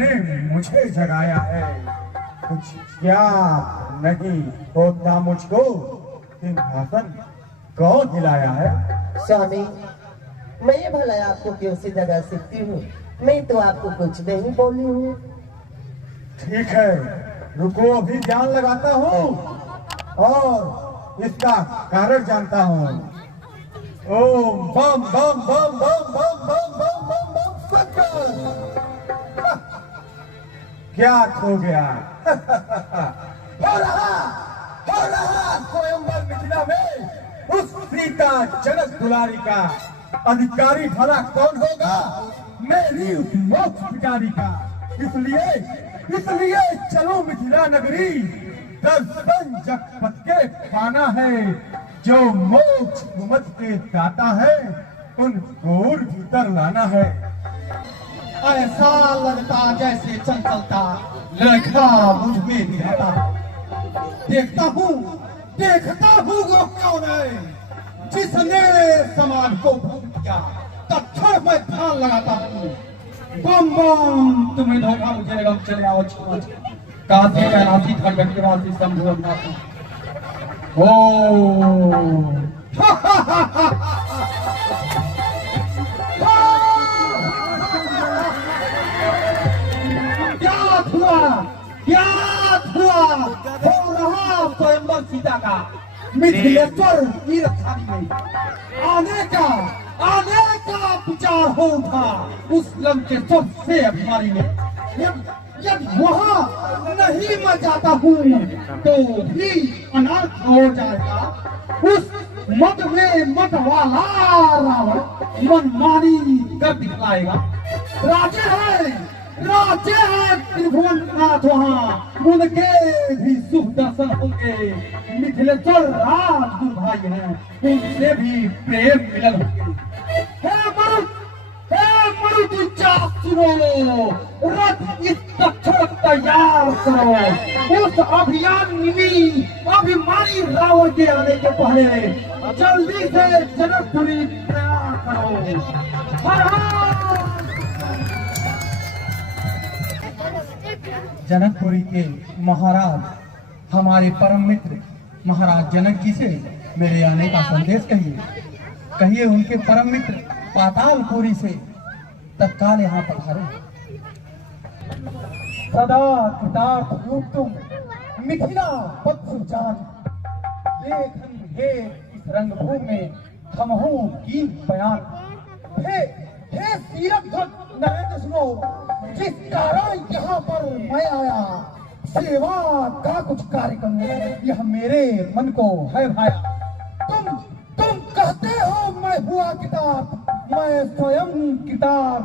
तुमने मुझे जगाया है, कुछ क्या नहीं होता मुझको। सिंहासन कौन हिलाया है? स्वामी, मैं ये भला आपको क्यों सी जगह सकती हूँ? मैं तो आपको कुछ नहीं बोली हूँ। ठीक है, रुको, अभी जान लगाता हूँ और इसका कारण जानता हूँ। ओम बम बम बम बम बम बम बम बम बम शंकर। क्या खो गया? हो रहा स्वयंवर मिथिला में उस सीता जनक दुलारी का अधिकारी भला कौन होगा? मेरी उस मोक्ष पिटारी का। इसलिए चलो मिथिला नगरी, दर्शन जगपत के पाना है। जो मोक्ष उमत के दाता है, उनको भीतर लाना है। ऐसा लगता जैसे चंचलता लड़का मुझ में निहता। देखता हूँ वो कौन है जिसने समाज को भूल किया। तत्क्षण मैं ध्यान लगाता हूँ। बम बम तुम्हें धोखा मुझे गम चले आओ क्षमा काशी कैलाशी खंड के वासी संभोधना ओ क्या हुआ हो रहा स्वयंवर सीता का मिथिलेश्वर की रक्षा में आने का विचार हो था उस लंकेश्वर से अभिमानी में। जब वहाँ नहीं मैं जाता हूँ तो भी अनर्थ हो जाएगा। उस मत में मत वाला रावण मनमानी कर दिखलाएगा। राजे है त्रिभुवननाथ, वहाँ उनके भी शुभ दर्शन होंगे। मिथिलेश्वर राजगुरु भाई हैं, उनसे भी प्रेम मिलन होंगे। हे मरुद जात सुनो, रथ इस तक्षण तैयार करो। उस अभिमानी रावण के आने के पहले जल्दी से जनकपुरी तैयार करो। जनकपुरी के महाराज हमारे परम मित्र महाराज जनक जी से मेरे आने का संदेश कहिए उनके परम मित्र पातालपुरी से तत्काल यहाँ पधारे। सदा कृतार्थ रूप तुम मिथिला वत्स जान, लेखन हे इस रंगभूमि में थमहू की बयान। हे सीरत नरेंद्र सुनो, जिस कारण यहाँ पर मैं आया, सेवा का कुछ कार्य करूं, यह मेरे मन को है भाया। तुम कहते हो मैं हुआ किताब, मैं स्वयं किताब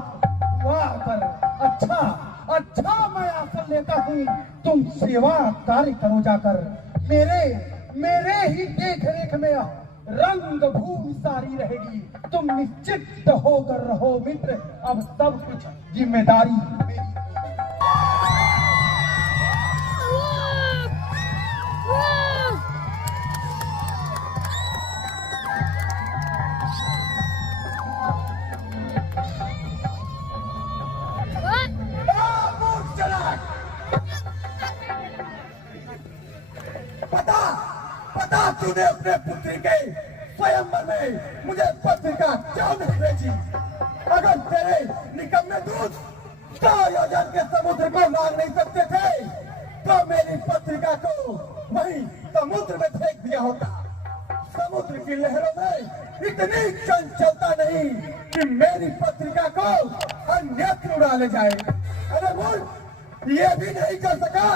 हुआ कर। अच्छा मैं आसन लेता हूँ, तुम सेवा कार्य करो जाकर। मेरे ही देख रेख में रंग भूमि सारी रहेगी। तुम निश्चित होकर रहो मित्र, अब सब कुछ जिम्मेदारी मेरी। पता तूने अपने पुत्री के स्वयंवर में मुझे पत्रिका क्यों नहीं भेजी? अगर तेरे निकम्मे दूत 100 योजन के समुद्र को लांग नहीं सकते थे तो मेरी पत्रिका को वहीं समुद्र में फेंक दिया होता। समुद्र की लहरों में इतनी चंचलता नहीं कि मेरी पत्रिका को अन्यत्र उड़ा ले जाए। अरे बोल, ये भी नहीं कर सका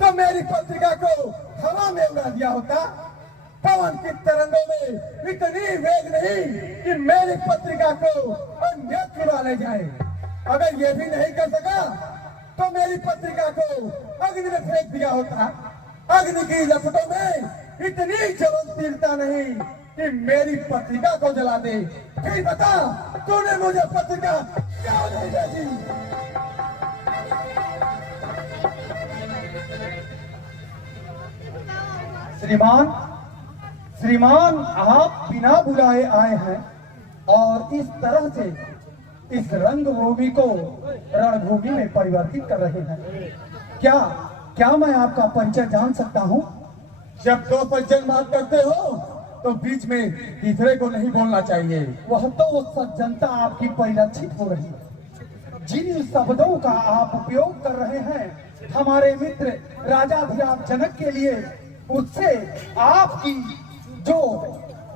तो मेरी पत्रिका को हवा में उड़ा दिया होता। पवन की तरंगों में इतनी वेग नहीं कि मेरी पत्रिका को अन्यत्र उड़ा ले जाए। अगर ये भी नहीं कर सका तो मेरी पत्रिका को अग्नि में फेंक दिया होता। अग्नि की लपटों में इतनी ज्वलनशीलता नहीं कि मेरी पत्रिका को जला दे। फिर बता, तूने मुझे पत्रिका क्यों नहीं भेजी? श्रीमान आप बिना बुलाए आए हैं और इस तरह से इस रंगभूमि को रणभूमि में परिवर्तित कर रहे हैं। क्या क्या मैं आपका परिचय जान सकता हूँ? जब दो सज्जन बात करते हो तो बीच में तीसरे को नहीं बोलना चाहिए। वह तो सज्जनता आपकी परिलक्षित हो रही है। जिन शब्दों का आप उपयोग कर रहे हैं हमारे मित्र राजाधिराज जनक के लिए, उससे आपकी जो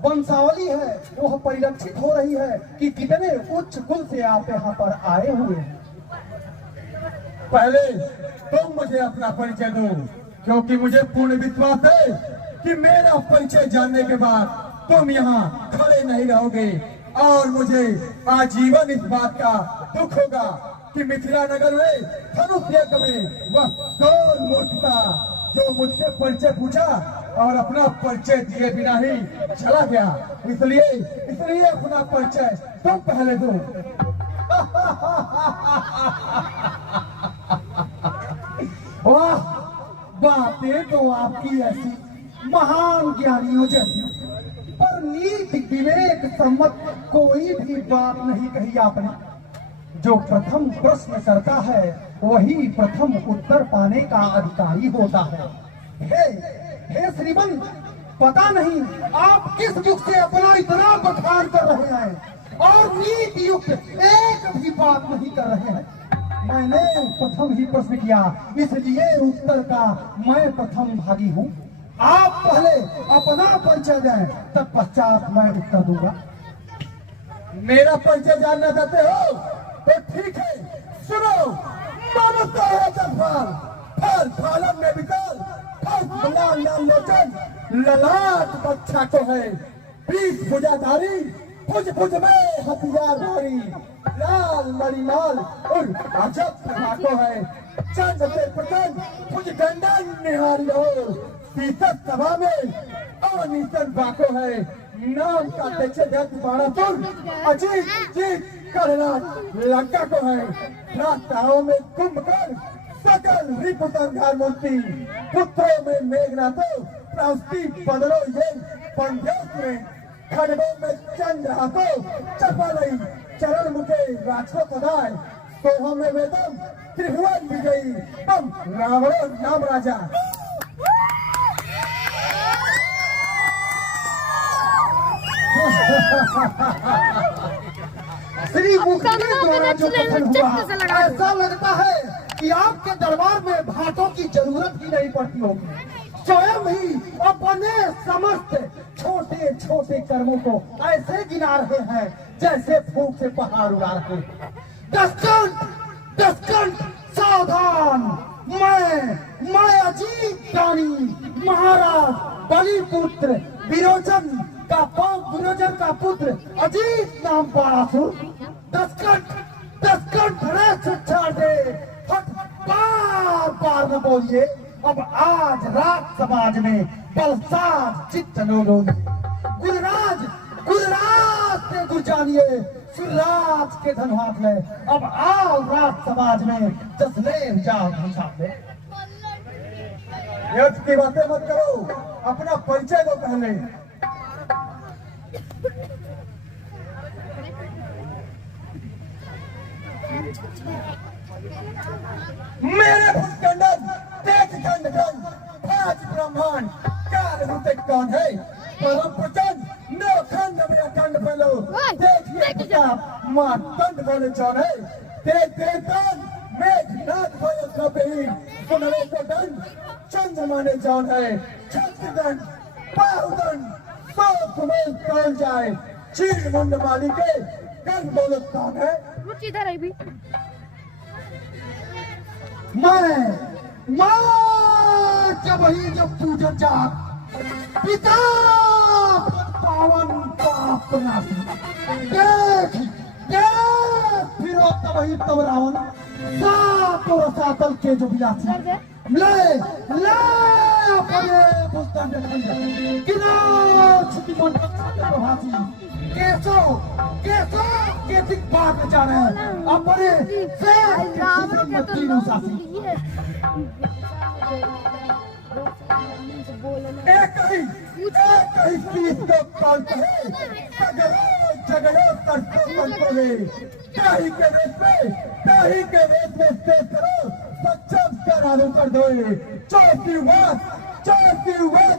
वंशावली है वह परिलक्षित हो रही है कि कितने उच्च कुल से आप यहाँ पर आए हुए हैं। पहले तुम मुझे अपना परिचय दो, क्योंकि मुझे पूर्ण विश्वास है कि मेरा परिचय जानने के बाद तुम यहाँ खड़े नहीं रहोगे और मुझे आजीवन इस बात का दुख होगा कि मिथिला नगर में धनुष में वह कौन मूर्ख था जो मुझसे परिचय पूछा और अपना परिचय दिए बिना ही चला गया। इसलिए अपना परिचय तुम पहले दो। वाह, बातें तो आपकी ऐसी महान ज्ञानियों जैसी, पर नीति विवेक सम्मत कोई भी बात नहीं कही आपने। जो प्रथम प्रश्न करता है वही प्रथम उत्तर पाने का अधिकारी होता है। हे श्रीमंत, पता नहीं आप किस युग से अपना इतना बखान कर रहे हैं और नीति युक्त एक भी बात नहीं कर रहे हैं। मैंने प्रथम ही प्रश्न किया, इसलिए उत्तर का मैं प्रथम भागी हूँ। आप पहले अपना परिचय दें, तत्पश्चात मैं उत्तर दूंगा। मेरा परिचय जानना चाहते हो तो ठीक है, सुनो। मानवता है जफर, फल फालम में विकल, फल फलाल लाल लोचन, ललाट बच्चा को है, 20 भुजाधारी, भुज में हथियारधारी, लाल मणिमाल और अजब प्रभा को है, चंद से प्रचंड भुज दंडन निहारी हो, सीसत सभा में अनिशन बाको है, नाम का तेज बाणासुर, अजीत जीत करना लंका को है, रास्ताओं में कुंभकर्ण, सकल रिपु संहार मूर्ति, पुत्रों में मेघनाथो, प्रौष्टि बदलो ये पंद्यों में, खड़गों में चंद्र हाथो, चपलई चरण मुखे राक्षो पदाय, सोह में वेदम त्रिभुवन विजयी, तम रावण नाम राजा। श्री मुखर्जी द्वारा जो कथन हुआ, ऐसा लगता है कि आपके दरबार में भाटों की जरूरत ही नहीं पड़ती होगी। स्वयं ही अपने समस्त छोटे छोटे कर्मों को ऐसे गिना रहे हैं जैसे फूंक से पहाड़ उड़ा रहे हैं। दसकंठ सावधान, मैं अजीत रानी महाराज बलिपुत्र विरोचन का पुत्र अजीत नाम बाणासुर, दसकंठ छाड़ दे, बार न बोलिए। अब आज रात समाज में बलसाज चित्त लोग गुरुराज से गुरु जानिए, सुरराज के धन हाथ में। अब आओ रात समाज में जसले जाओ धन साथ में। व्यर्थ की बातें मत करो, अपना परिचय दो पहले। मेरे भूतखंडन देख खंड खंड पांच ब्रह्मांड कार होते कौन है, परम प्रचंड नौ खंड में अखंड फैलो, देखिए किताब मां कंड बोले कौन है, देख कौन मेघनाथ बोले कभी सुनवे को दंड चंद्रमा ने जौन है, छत्रदंड बाहुदंड सौ तुम्हें कौन जाए, चीर मुंड माली के गंध बोले कौन है। इधर आई भी मैं जब ही जब पूजन जात पिता पावन पाप नासी, देख फिर तब ही तब रावण सातों रसातल के जो बिलासी, ले अपने पुस्तक में किनार छुट्टी मंडप प्रभासी केसो के दिख बात जा रहे हैं अपने से तीनों साथी। एक ही चीज को कॉल करे, जगह करते ताही के रेत में स्टेज करो, सक्षम करारू कर दो। चौथी बात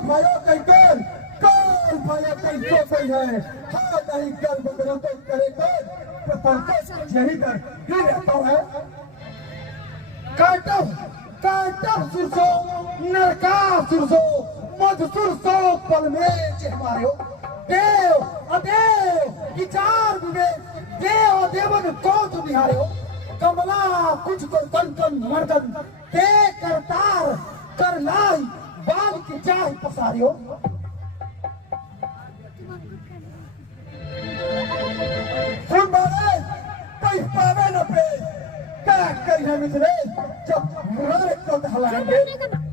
भाइयों कहकर कौन भाइयों कहीं सो गई है, हाँ नहीं कर बदलो तो करे कर, यही कर ही रहता है। काटव सुरसो, नरका सुरसो, मध सुरसो पल में जे हमारे हो। देव अदेव विचार विवेक, देव देवन को तुम निहारे हो। कमला कुछ को कन मर्दन, दे करतार कर लाई, बाल की चाह पसारे हो। सुन बारे, कहीं पावे न पे, क्या कहीं मिथले, जब हृदय को दहलाएंगे,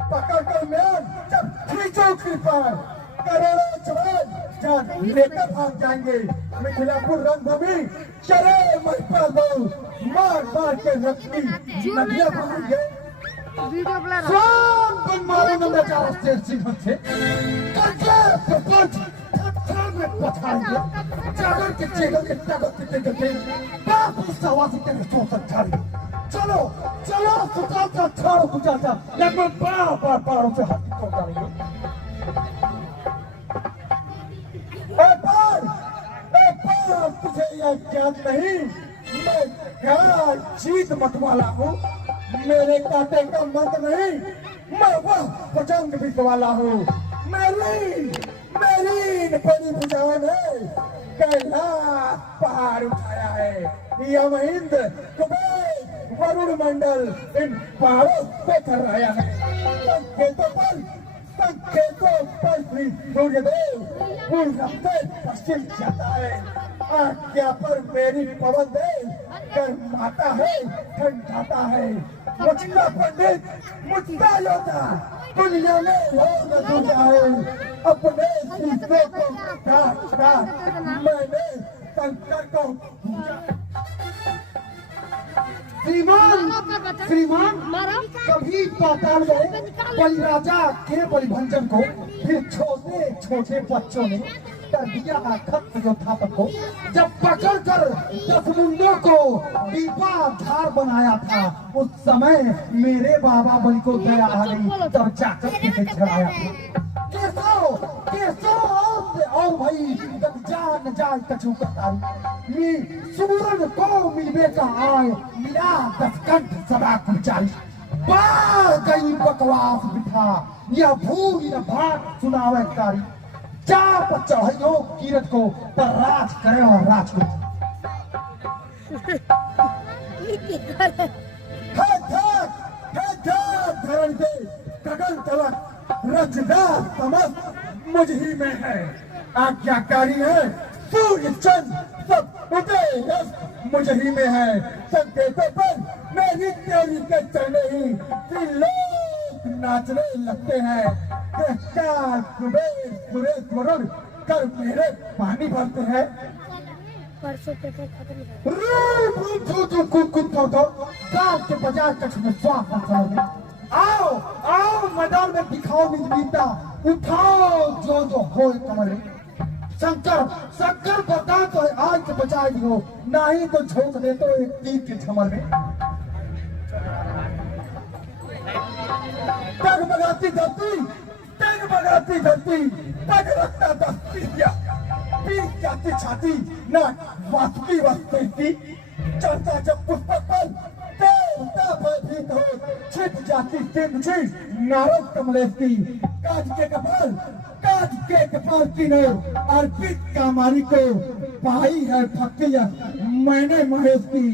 पकड़ कर म्यान, जब खींचो कृपाण, करोड़ों जवान जान लेकर भाग जाएंगे। मिथिलापुर रणभूमि चले महिपाल बहु, मार के रखनी नदियां बहेंगे। स्वाम बन मारो नंदाचार से सिंह से, करके प्रपंच थर में पछाएंगे। जागर के चेगर के टागर के बाप इस सवासी के सोच छाड़ी। चलो सुताल का छाड़ो गुजार जा, लगभग बार पारों से हाथ तोड़ डालेंगे। तुझे यह ज्ञान नहीं, मैं क्या जीत मतवाला हूँ। मेरे काटे का मत नहीं, मैं वह पतंग बिकवाला हूँ। मेरी बड़ी भुजान है, कैलाश पहाड़ उठाया है। यमइंद्र कुबेर वरुण मंडल इन पहाड़ों को कराया है। संकेतों पर सूर्यदेव पूर्व से पश्चिम जाता है। आज्ञा पर मेरी पवन देव गर्माता है, ठंडाता है। मुझका पंडित, मुझका योद्धा दुनिया में हो न दूजा है। अपने शीशे को काट मैंने शंकर को पूजा। श्रीमान कभी पाताल गए बलिराजा के बलिभंजन को, फिर छोटे बच्चों ने कर दिया खत योद्धापक को। जब पकड़ कर 10 मुंडों को दीपा धार बनाया था, उस समय मेरे बाबा बलि को दया आ गई, तब जाकर के छड़ाया था। केसो और भाई जान जाए कछु कताई, सूरन को मिलवे का आए, मिला 10 कंठ सदा कुचाई। बार गई बकवास बिठा, यह भूल न भाग सुनावे कारी। चाप चढ़ो कीरत को, पर राज करे और राज को। धरण के गगन तलक रजदार तमस मुझ ही में है। आज्ञाकारी है सूर्य चंद्र सब उदय मुझ ही में है। संकेतों पर मेरी तेरी के चढ़ने ही त्रिलोक नाचने लगते हैं। वरुण कर मेरे पानी भरते हैं। काट के बजाय कच्छ में स्वाद। आओ मैदान में दिखाओ निज बीता, उठाओ जो हो कमरे। शंकर बता तो आज के बचाए दियो, नहीं तो झोंक दे तो एक तीर के झमर में। टगमगाती धरती पग रखता 10 पीस जाती छाती ना वासुकी वस्ती। चलता जब पुष्पक पर देवता भयभीत हो, छिप जाती सिंधु नारद कमलेश की। काज के कपाल की ने अर्पित कामारी को पाई है भक्ति मैंने महेश की।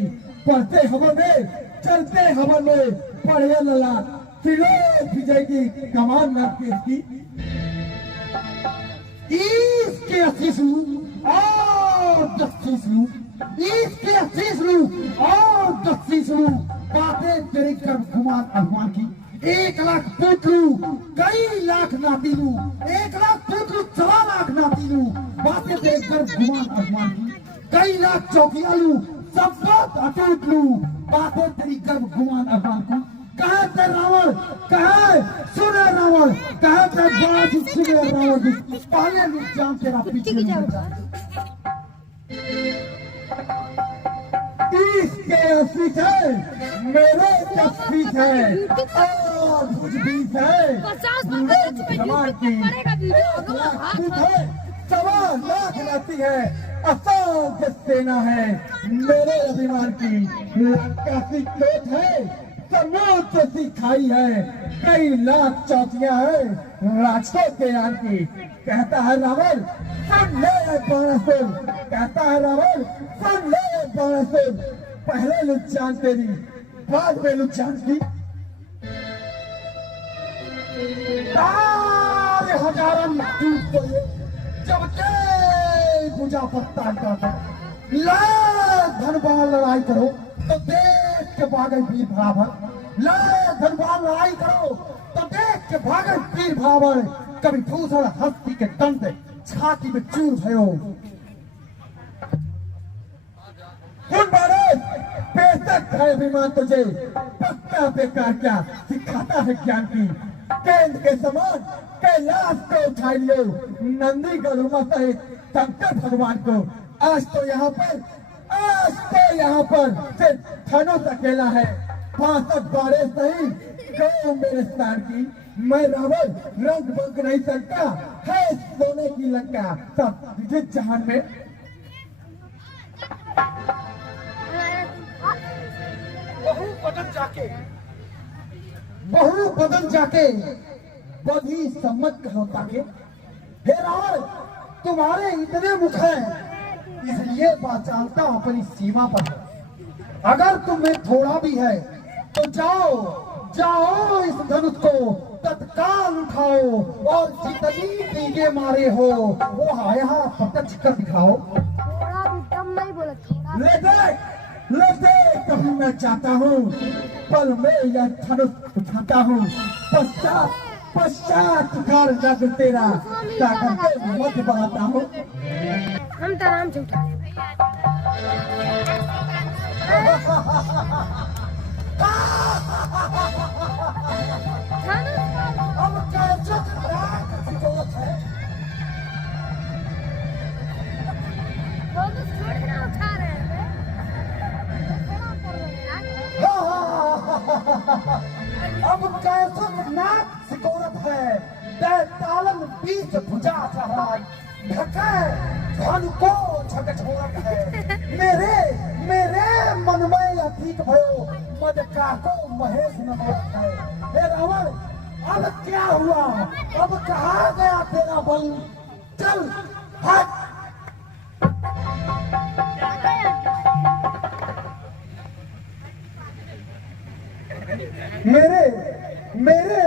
पढ़ते हवन में चलते हवन में पढ़े लला, त्रिलोक विजय की कमान नरकेश की। इसके आशीष लू और 10 लू, इसके आशीष लू और 10 लू। बातें तेरी कर गुमान अभिमान की। 1 लाख पुत्र लू, कई लाख नाती लू। 1 लाख पुत्र, 4 लाख नाती लू। बातें तेरी कर गुमान अभिमान की। कई लाख चौकिया लू, सब बात अटूट लू। बातें तेरी कर गुमान अभिमान की। कहे ते रावण, कहे सुने रावण, कहे ते बाज सुने रावण। पहले भी जान तेरा पीछे नहीं इसके 80 है, मेरे 10 फीस है और कुछ बीस है। 50 समाज की 1 लाख फीस है, 1.25 लाख लाती है। असाध्य सेना है मेरे अभिमान की। लंका सी कोट है, समुद्र सी खाई है, कई लाख चौकियां है राजकोट के यान की। कहता है रावण सुन ले बाणासुर, कहता है रावण सुन ले बाणासुर। पहले लुट जान तेरी, बाद में लुट जान की। तारे हजारन टूट गए जब के पूजा पत्ता का लाख धनवान लड़ाई करो तो देख के भागे वीर भावर। लाख धनवान लड़ाई करो तो देख के भागे वीर भावर। कभी भूषण हस्ती के दंड छाती में चूर भयो। सुन भारत, बेशक है अभिमान तुझे, पक्का बेकार क्या सिखाता है ज्ञान की। केंद्र के समान कैलाश को उठा लियो, नंदी गरुमा सहित शंकर भगवान को। आज तो यहाँ पर सिर्फ धनुष अकेला है। 65 बारे सही गौ मेरे स्थान की। मैं रावण रंग बंग नहीं सकता है सोने की लंका। सब विजित जहान में बहु बदल जाके बधी सम्मत कहता के। हे रावण, तुम्हारे इतने मुख हैं इसलिए पहचानता अपनी सीमा पर है। अगर तुम्हें थोड़ा भी है तो जाओ इस धनुष को तत्काल उठाओ और जितनी तीगे मारे हो वो यहाँ प्रत्यक्ष कर दिखाओ। थोड़ा भी कम नहीं बोला, थोड़ा ले देख कभी मैं चाहता हूँ पल में यह धनुष उठाता हूँ। पश्चात उखाड़ जाकर तेरा ताकत मत बढ़ाता हूँ। हम तो आराम से उठा ले अब कैसे जरूरत है? छोड़ना उठा रहे थे। अब कैसे नाक सिकोरत है, तालन बीच भुजा चढ़ाई ढके धन को झकझोरत है। मेरे मन में अतीत भयो मद का को महेश नमोरत है। हे रावण, अब क्या हुआ? अब कहाँ गया तेरा बल? चल हट। मेरे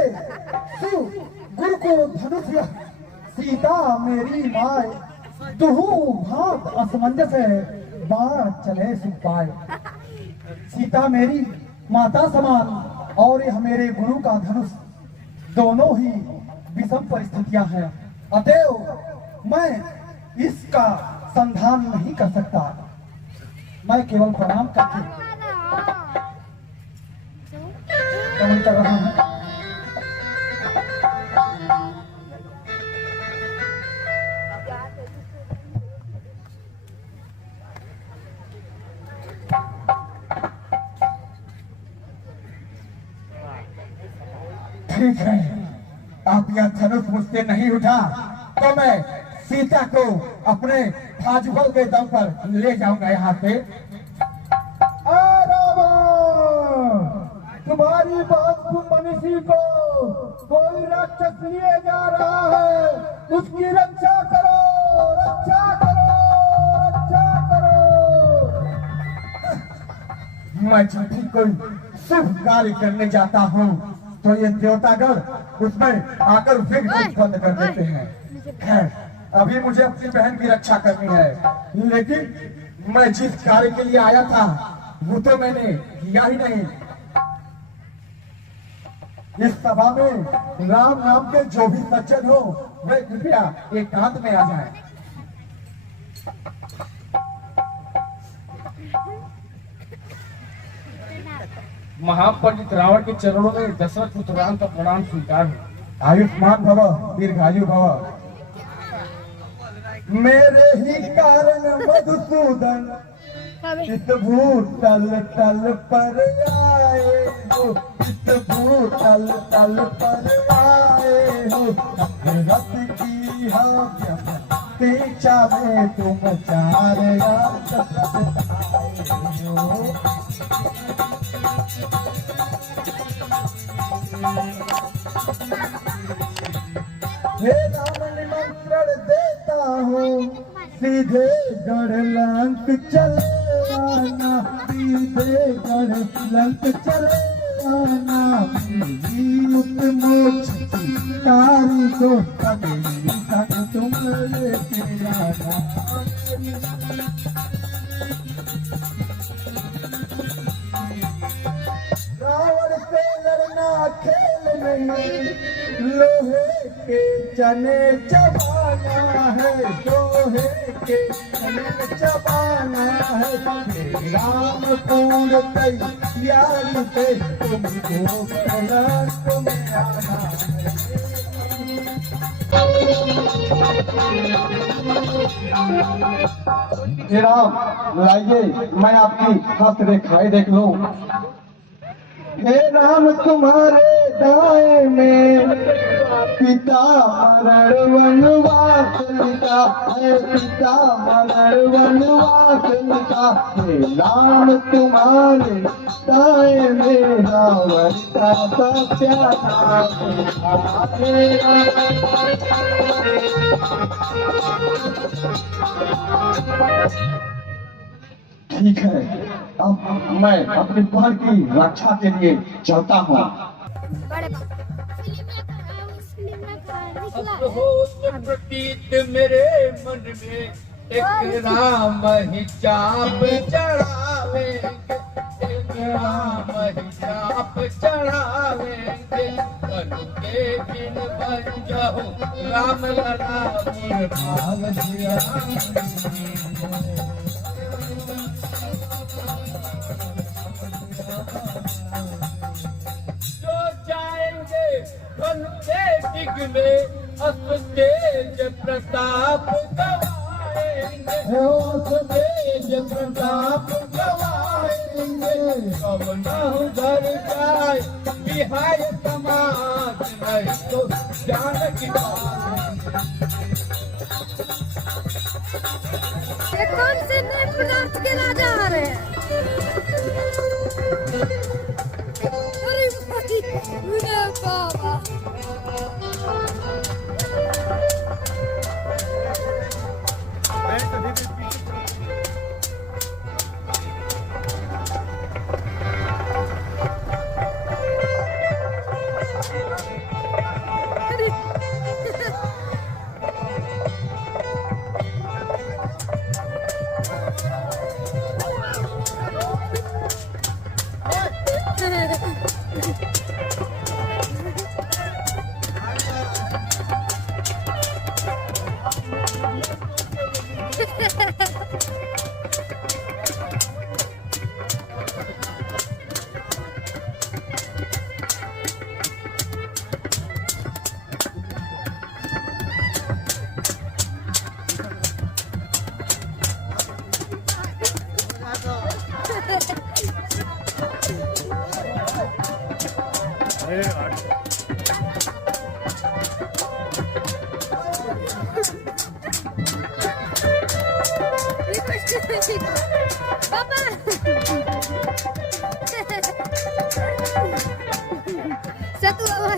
गुरु को धनुष सीता मेरी माए दुहु भात असमंजस है बाण चले सुपाए। सीता मेरी माता समान और यह मेरे गुरु का धनुष, दोनों ही विषम परिस्थितियां हैं। अतएव मैं इसका संधान नहीं कर सकता। मैं केवल प्रणाम करके नमन कर रहा हूं। ठीक है, आप यह धनुष मुझसे नहीं उठा तो मैं सीता को अपने भाजुबल के दम पर ले जाऊंगा यहाँ से। तुम्हारी बात सुन मनीषी को कोई राक्षस लिए जा रहा है, उसकी रक्षा करो, रक्षा करो, रक्षा करो। मैं जब भी कोई शुभ कार्य करने जाता हूँ तो ये देवतागण उसमें आकर विघ्न उत्पन्न कर देते हैं। खैर, अभी मुझे अपनी बहन की रक्षा करनी है, लेकिन मैं जिस कार्य के लिए आया था वो तो मैंने किया ही नहीं। इस सभा में राम नाम के जो भी सज्जन हो वे कृपया एकांत में आ जाएं। महापंडित रावण के चरणों में दशरथ पुत्र राम का प्रणाम स्वीकार हो। आयुष्मान भव, दीर्घायु भव। मेरे ही कारण मधुसूदन इत भूर तल तल पर आए हो, इत भूर तल तल पर आए हो, रत की हाँ चाहे तुम चार याद आए हो। हे राम निमंत्रण देता हूँ, सीधे गढ़ लंक चले आना, सीधे गढ़ लंक चले आना, मुक्त मोक्ष की तारी को कभी तक तुम लेके आना। रावण से लड़ना खेल नहीं, लोहे के चने चबाना है, लोहे के चने चबाना है, राम पूर्ण तैयारी से तुमको लंक में आना है। राम लाइए मैं आपकी हस्तरेखाएं देख लूं। हे राम तुम्हारे दाएं में पिता मरण वनवास लिखा है, पिता मरण वनवास लिखा। हे राम तुम्हारे दाएं में रावण का सत्यानाश ठीक है, अब मैं अपनी बहन की रक्षा के लिए चलता हूँ। बड़े प्रतीत मेरे मन में एक राम ही चाप चढ़ावेंगे, एक राम ही चाप चढ़ावेंगे, कनु के बिन बन जाओ राम लला भाग दिया। जो जाएंगे धन के दिग में तेज प्रताप गवाएंगे, तेज प्रताप गवाएंगे, कब न घर जाए बिहार समाज नहीं तो जानकी ये कौन से नए पदार्थ के राजा आ रहे हैं? अरे बाबा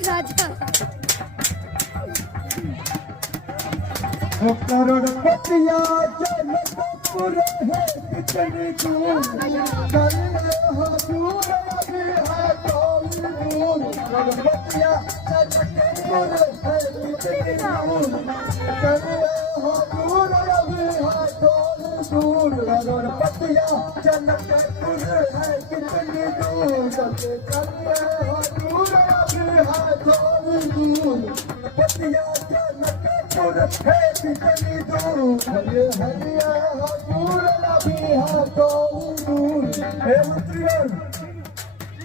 राजा करोड़पतिया जनकपुर है कितनी दूर, कल हजूर अभी है कौन दूर। करोड़पतिया जनकपुर है कितनी दूर, कल हजूर अभी है कौन दूर। करोड़पतिया जनकपुर है कितनी दूर, कल हजूर अभी है कौन दूर। पतिया जनकपुर है कितनी दूर, हरे हरिया हजूर अभी है कौन दूर। हे मंत्रीगण,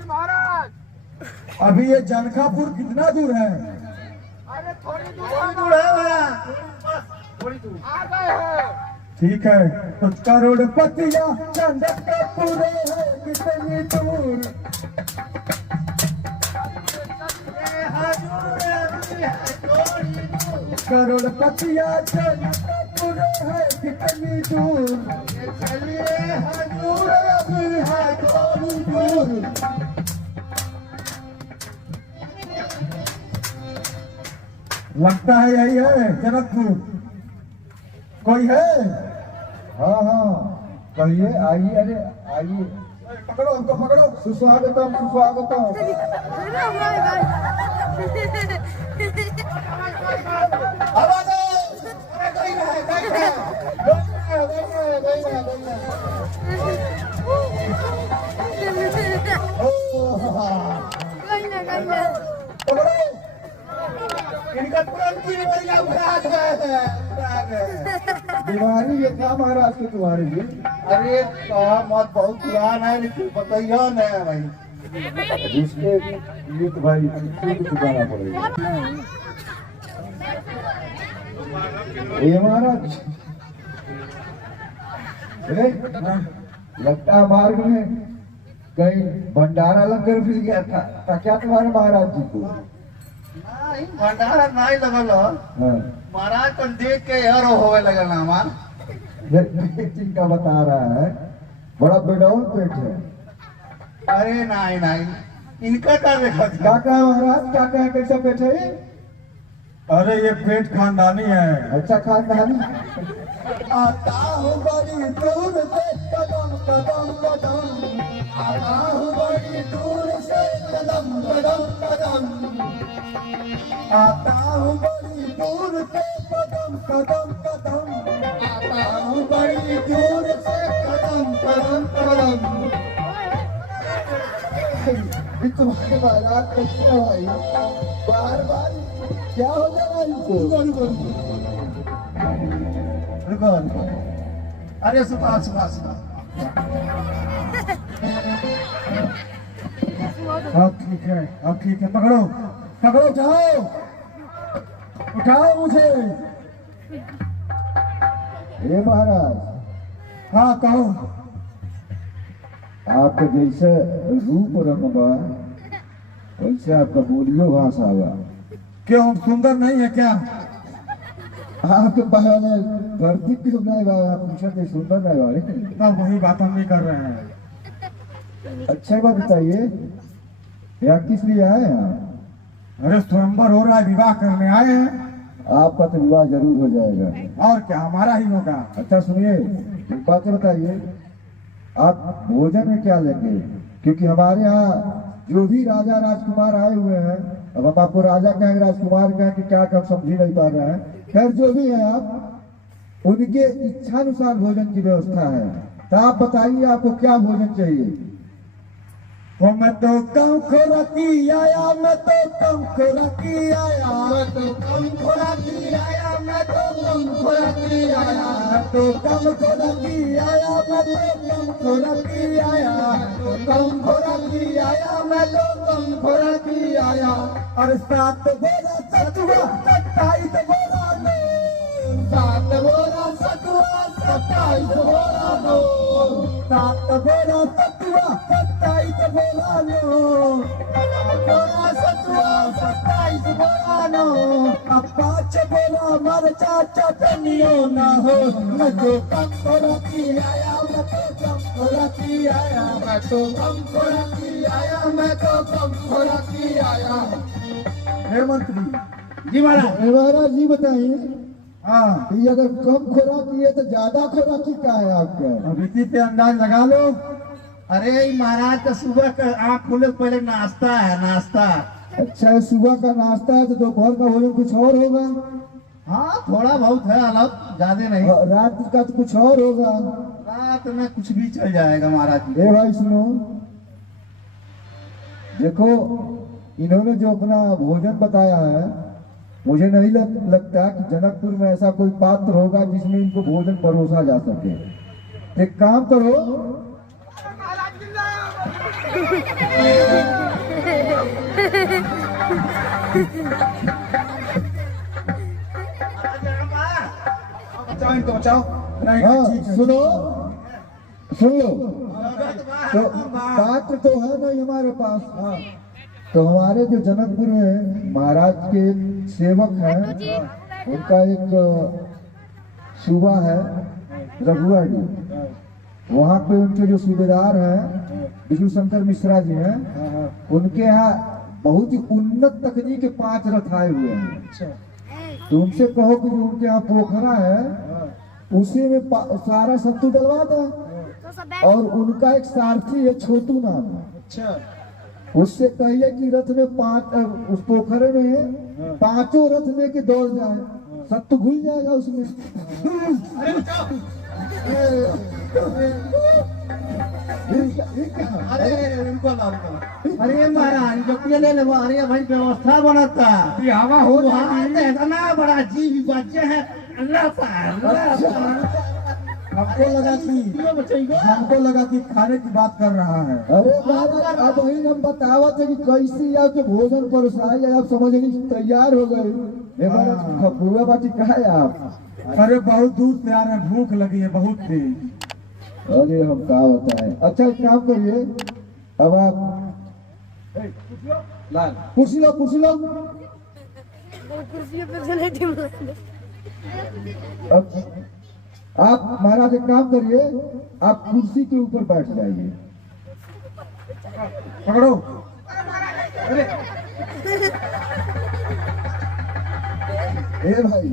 महाराज अभी ये जनकापुर कितना दूर है? अरे थोड़ी दूर है भैया, थोड़ी दूर आ गए हैं। ठीक है तो करोड़पतिया चंद पूरे है कितनी दूर करोड़पतिया चंद पूरे है कितनी दूर चलिए हजूर अभी है थोड़ी दूर लगता है यही है जनकपुर कोई है हाँ हाँ कहिए आइए अरे आइए पकड़ो हमको पकड़ो सुस्वागतम सुस्वागतम आवाज दो अरे कोई ना है कोई ना पकड़ो इनका तुरंत की बढ़िया भाग है बीमारी ये था महाराज की तुम्हारी भी अरे कहा मत बहुत पुराना है लेकिन बताइए नया भाई इसके लिए तो भाई शुल्क चुकाना पड़ेगा ये महाराज अरे, लगता है मार्ग में कहीं भंडारा लंगर मिल गया था क्या तुम्हारे महाराज जी को भंडारा नहीं लगल हाँ महाराज तो देख के यारो होवे लगल हमार पेट का बता रहा है बड़ा बेडौल पेट है अरे नहीं नहीं इनका क्या देखा क्या कहा महाराज क्या कहा कैसा पेट है ये? अरे ये पेट खानदानी है अच्छा खानदानी आता हूँ बड़ी दूर से कदम कदम कदम आता हूँ बड़ी दूर से कदम कदम कदम आता हूँ बड़ी दूर से कदम कदम कदम आता हूँ बड़ी दूर से कदम कदम कदम ये तुम्हारे महाराज कैसे भाई बार बार क्या हो जा रहा है इनको रुको अरे सुबह सुबह सुबह अब ठीक है पकड़ो पकड़ो उठाओ उठाओ मुझे हे महाराज हाँ कहो आपका जैसे रूप रंग बा वैसे आपका बोलियो भाषा बा क्यों हम सुंदर नहीं है क्या आपके पहले धरती क्यों नहीं बा आप पूछते सुंदर नहीं बारे तब वही बात हम भी कर रहे हैं अच्छा बात बताइए यहाँ किस लिए आए हैं अरे स्वयंवर हो रहा है विवाह करने आए हैं आपका तो विवाह जरूर हो जाएगा और क्या हमारा ही होगा अच्छा सुनिए एक बात बताइए आप भोजन में क्या लेंगे क्योंकि हमारे यहाँ जो भी राजा राजकुमार आए हुए हैं अब हम आपको राजा कहेंगे राजकुमार कहें कि क्या कब समझ ही नहीं पा रहे हैं खैर जो भी है आप उनके इच्छानुसार भोजन की व्यवस्था है तो आप बताइए आपको क्या भोजन चाहिए वो मैं तो कम खोराकी आया मैं तो कम खोराकी आया मैं तो कम खोराकी आया मैं तो कम खोराकी आया मैं तो कम खोराकी आया मैं तो कम खोराकी आया तो कम खोराकी आया मैं तो कम खोराकी आया और 7 बोरा सतुआ 27 बोरा नो 7 बोरा सतुआ 27 बोरा नो 7 बोरा सतुआ 27 बोरा नो बोरा सतुआ 27 बोरा नो अब 5 बोरा मरचा चटनियो ना हो मैं तो कम खोराकी आया मैं तो कम खोराकी आया मैं तो कम खोराकी आया मैं तो कम खोराकी आया हे मंत्री जी महाराज महाराज जी बताइए हाँ कि अगर कम खोराकी है तो ज्यादा खोराकी क्या है आपका अब इसी पे अंदाज लगा लो अरे महाराज का सुबह का आँख खुले पहले नाश्ता है नाश्ता अच्छा है सुबह का नाश्ता है तो दोपहर का भोजन कुछ और होगा हाँ थोड़ा बहुत है अलग ज्यादा नहीं और रात का तो कुछ और होगा रात में कुछ भी चल जाएगा महाराज ए भाई सुनो देखो इन्होंने जो अपना भोजन बताया है मुझे नहीं लगता कि जनकपुर में ऐसा कोई पात्र होगा जिसमें इनको भोजन परोसा जा सके एक काम करो बचाओ इनको बचाओ हाँ सुनो, सुन लो। तो बात तो है नहीं हमारे पास। हाँ तो हमारे जो जनकपुर में महाराज के सेवक हैं, उनका एक सूबा है रघुआडी, वहाँ पे उनके जो सूबेदार हैं विष्णु शंकर मिश्रा जी हैं, उनके यहाँ बहुत ही उन्नत तकनीक के 5 रथ आए हुए हैं। तो उनसे कहो कि जो उनके यहाँ पोखरा है उसी में सारा सत्तू डलवा दें, और उनका एक सारथी है छोटू नाम, उससे कहिए कि रथ में 5 उस पोखरे में 5 रथ में के दौड़ जाए, सत्तू घुल जाएगा उसमें। अरे महाराज जो पियले ले अरे भाई व्यवस्था बनता हवा हो इतना बड़ा जीव बच्चे है हमको लगा कि खाने की बात कर रहा है। अरे महाराज अब वही हम बतावत है कि कैसे आपके भोजन परोसाए जाए, आप समझने तैयार हो गए। पूरा बाटी कहा है आप? अरे बहुत दूर से आ रहे हैं, भूख लगी है बहुत तेज। अरे हम क्या बताएं। अच्छा एक काम करिए, अब आप कुर्सी लो, कुर्सी लो। कुर्सियों पे से नहीं टिमला अब आप महाराज एक काम करिए, आप कुर्सी के ऊपर बैठ जाइए। पकड़ो। ए भाई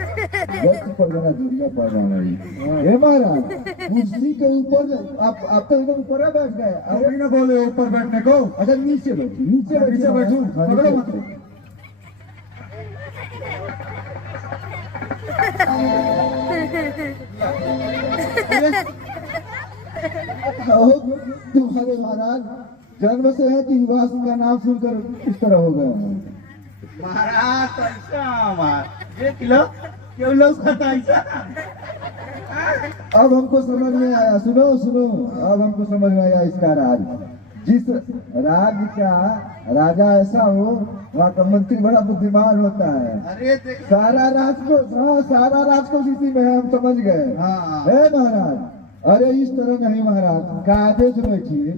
गलती पड़ जाना, दूरिया पड़ जाना। ये महाराज कुर्सी के ऊपर आप तो एकदम ऊपर ही बैठ गए। अभी ना बोले ऊपर बैठने को। अच्छा नीचे बैठो, नीचे नीचे बैठूं? हाँ, पकड़ो नीचे मत। आओ, तुम्हारे महाराज जन्म से है कि विवाह का नाम सुनकर इस तरह हो गया। महाराज ऐसा देख लो क्यों लोग ऐसा। अब हमको समझ में आया, सुनो सुनो, अब हमको समझ में आया इसका राज। जिस राज्य का राजा ऐसा हो वहाँ का मंत्री बड़ा बुद्धिमान होता है। अरे देख सारा राज को, हाँ सारा राज को इसी में है, हम समझ गए। हाँ। हे महाराज, अरे इस तरह नहीं महाराज, कायदे से बैठिए।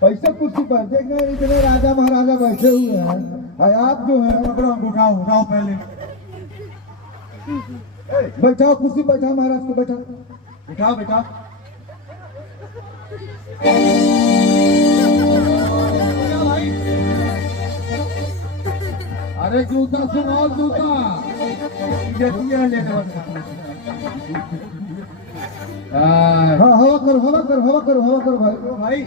पैसे कुर्सी पर देख रहे हैं, इतने राजा महाराजा बैठे हुए हैं, और आप जो है पकड़ो, उठाओ उठाओ पहले। बैठाओ कुर्सी, बैठाओ महाराज को, बैठाओ। उठाओ बेटा। अरे जूता सुनाओ, जूता हाँ हवा करो, हवा करो, हवा करो, हवा करो भाई। भाई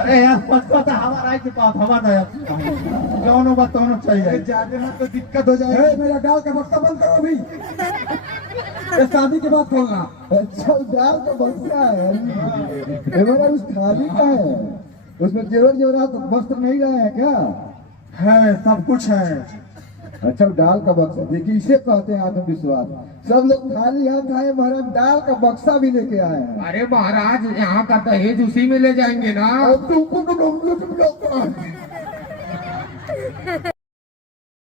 अरे यार पचपता हमारा के पास हवा दया जौनो बात दोनों चाहिए। ज्यादा ना तो दिक्कत हो जाए। मेरा डाल का बक्सा बंद करो अभी। ये शादी के बाद खोलना। अच्छा दाल का बक्सा है, ये मेरा उस थाली का है, उसमें जेवर जेवरात वस्त्र नहीं रहे हैं क्या? है, सब कुछ है। अच्छा दाल का बक्सा, देखिए इसे कहते हैं आत्मविश्वास। सब लोग खाली हाथ आए, महाराज दाल का बक्सा भी लेके आए हैं। अरे महाराज यहाँ का दहेज उसी में ले जाएंगे ना।